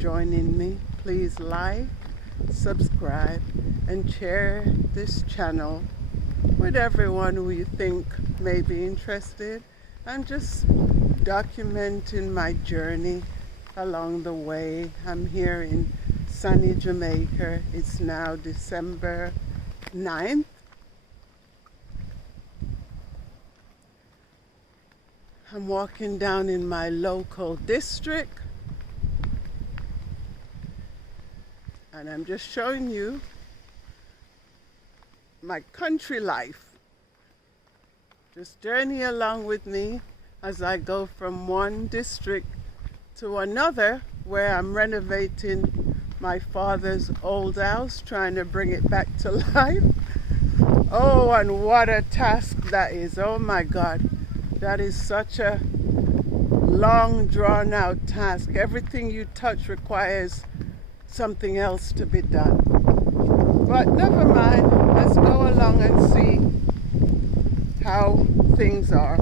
joining me. Please like, subscribe, and share this channel with everyone who you think may be interested. I'm just documenting my journey along the way. I'm here in sunny Jamaica. It's now December 9th. I'm walking down in my local district and I'm just showing you my country life. Just journey along with me as I go from one district to another where I'm renovating my father's old house, trying to bring it back to life. Oh, and what a task that is. Oh my God. That is such a long, drawn-out task. Everything you touch requires something else to be done. But never mind. Let's go along and see how things are.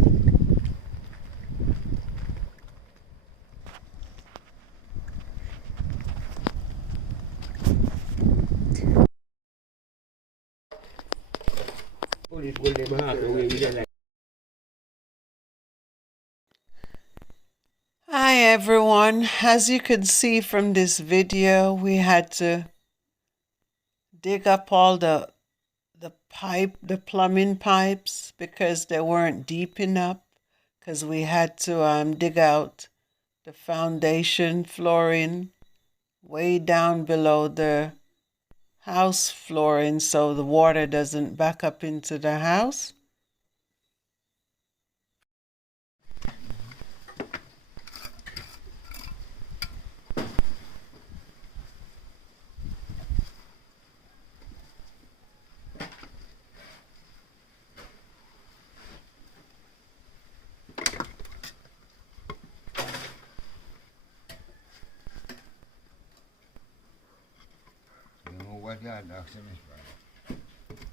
Hi everyone, as you can see from this video, we had to dig up all the plumbing pipes because they weren't deep enough, because we had to dig out the foundation flooring way down below the house flooring so the water doesn't back up into the house.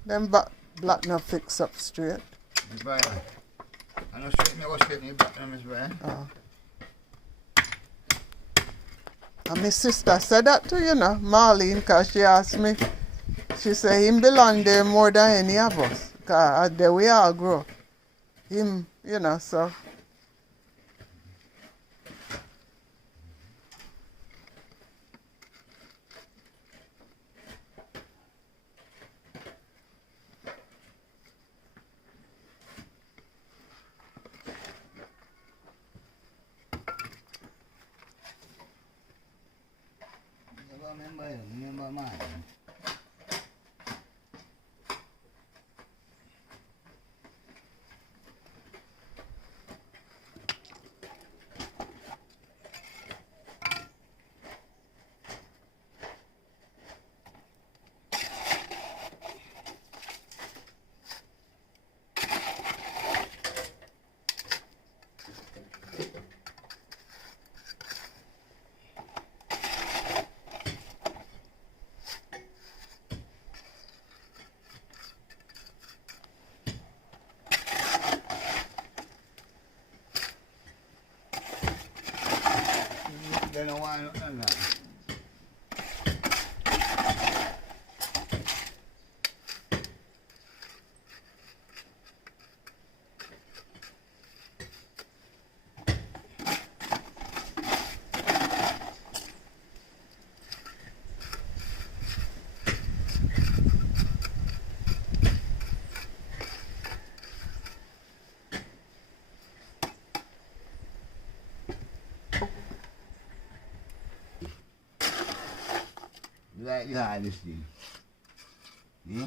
Them black now fix up straight. I know straight me was straight black them as well. Oh. And my sister said that too, you know, Marlene, because she asked me, she said him belong there more than any of us, because there we all grow. Him, you know, so. Remember mine. They don't want nothing now. Like you had this thing. Yeah?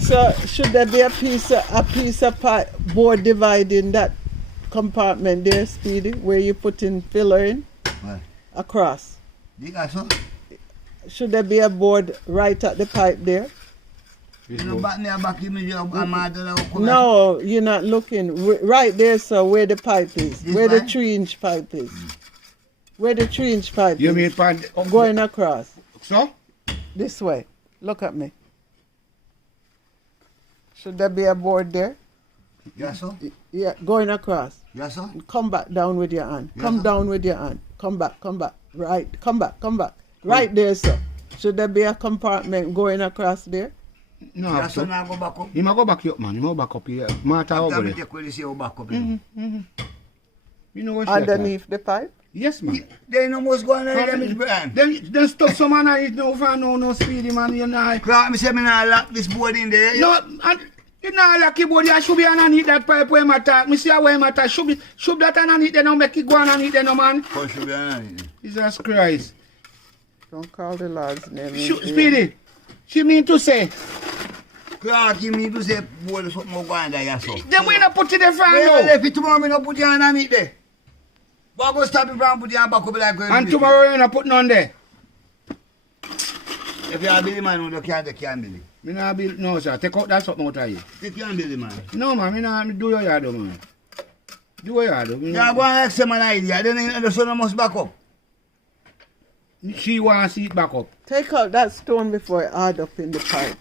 So should there be a piece of board dividing that compartment there, Speedy, where you put in filler in? What? Across. Dig so? Should there be a board right at the pipe there? You know, back me a back him, No, you're not looking. Right there, sir, where the pipe is. This where the one? 3-inch pipe is. Where the 3-inch pipe You is. mean pan Going across. So? This way. Look at me. Should there be a board there? Yes, sir. Yeah, going across. Yes, sir. Come back down with your hand. Yes, Come sir. down with your hand. Come back, come back. Right, come back, come back. Right there, sir. Should there be a compartment going across there? No, Yes, sir, so. now go back up. He might go back up, man. He might back up here. Matter over Let me there. take what you say, go back up. You know what she Underneath the pipe? Yes, man. They know what's going on in them, Mr. Brian. Then stop some man I no fan no speedy man, you know. Clark, me say me not lock this board in there. No, and you know lucky boy, you should be underneath that pipe where my talk. Me see how where my talk should that underneath there no make it go underneath there no man. How should be underneath? Jesus Christ. Don't call the Lord's name. Speedy. She mean to say. Clark, you mean to say board is something more going there, yes, sir. Then we not put it in front Well, now. if it tomorrow, me not put you underneath there. But go stop it from put you back up like going. And tomorrow you not put none there. If you are Billy man, you can't take your Billy. Me not be no sir. Take out that something out of you. Take your Billy man. No man, me not do your yard man. Do your yard. You are going to ask him an idea, then the son must back up. She want to see it back up. Take out that stone before it hard up in the pipe.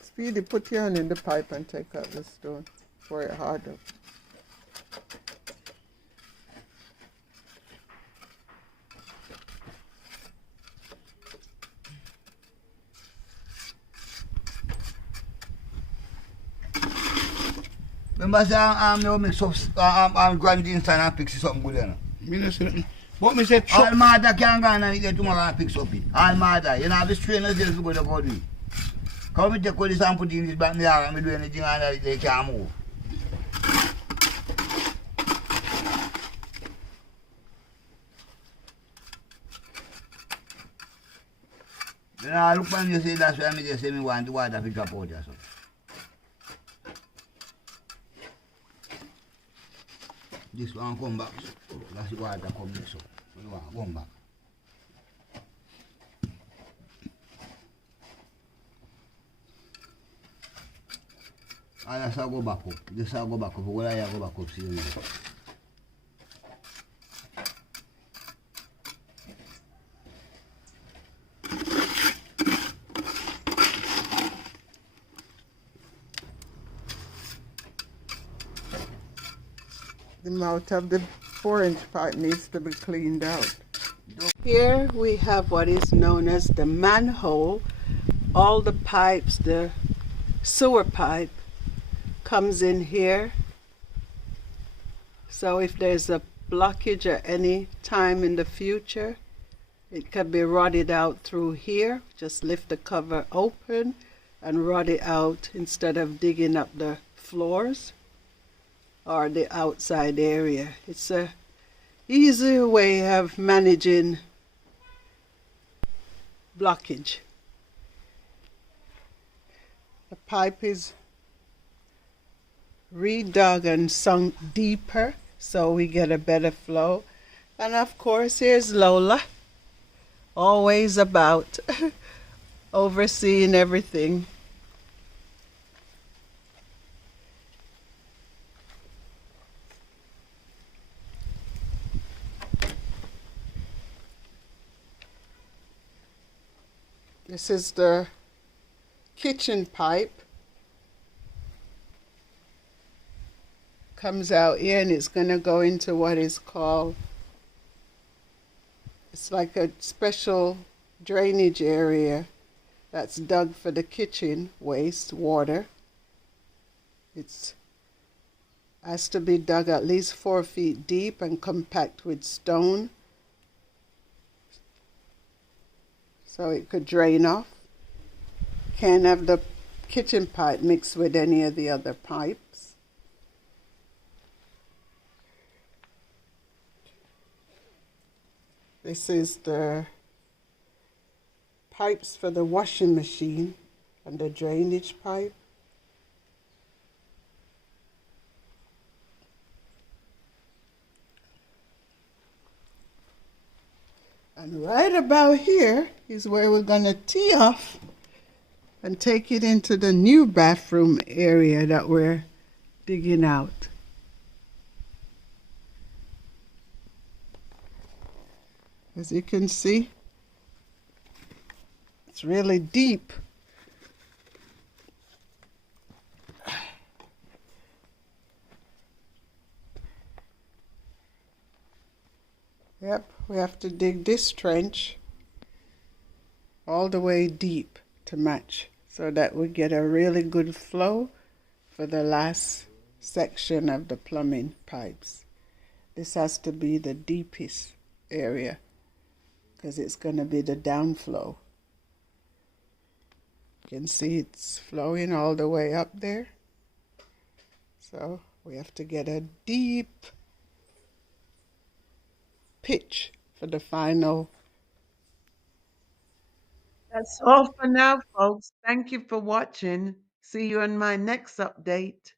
Speedy, put your hand in the pipe and take out the stone before it hard up. Remember say I'm mix up I'm grand inside and fix something good there. Me no say. But me say All mother can go and eat there tomorrow and fix up it. All mother, you know have the strainers there to go to God with. Come me take all this and put in this back me yard and me do anything and they can't move. Then I look and you say that's why me just say me want the water to drop out or something. This one come back. That's the water come next up. You want come back. And that's how go back up. This how go back up. What I go back up see you. The mouth of the 4-inch pipe needs to be cleaned out. Here we have what is known as the manhole. All the pipes, the sewer pipe comes in here. So if there's a blockage at any time in the future, it can be rotted out through here. Just lift the cover open and rot it out instead of digging up the floors or the outside area. It's a easier way of managing blockage. The pipe is redug and sunk deeper so we get a better flow. And of course here's Lola, always about overseeing everything. This is the kitchen pipe. Comes out here and it's going to go into what is called, it's like a special drainage area that's dug for the kitchen waste water. It's has to be dug at least 4 feet deep and compact with stone so it could drain off. Can't have the kitchen pipe mixed with any of the other pipes. This is the pipes for the washing machine and the drainage pipe. And right about here is where we're going to tee off and take it into the new bathroom area that we're digging out. As you can see, it's really deep. Yep, we have to dig this trench all the way deep to match so that we get a really good flow for the last section of the plumbing pipes. This has to be the deepest area because it's going to be the downflow. You can see it's flowing all the way up there. So we have to get a deep pitch for the final. That's all for now, folks. Thank you for watching. See you in my next update.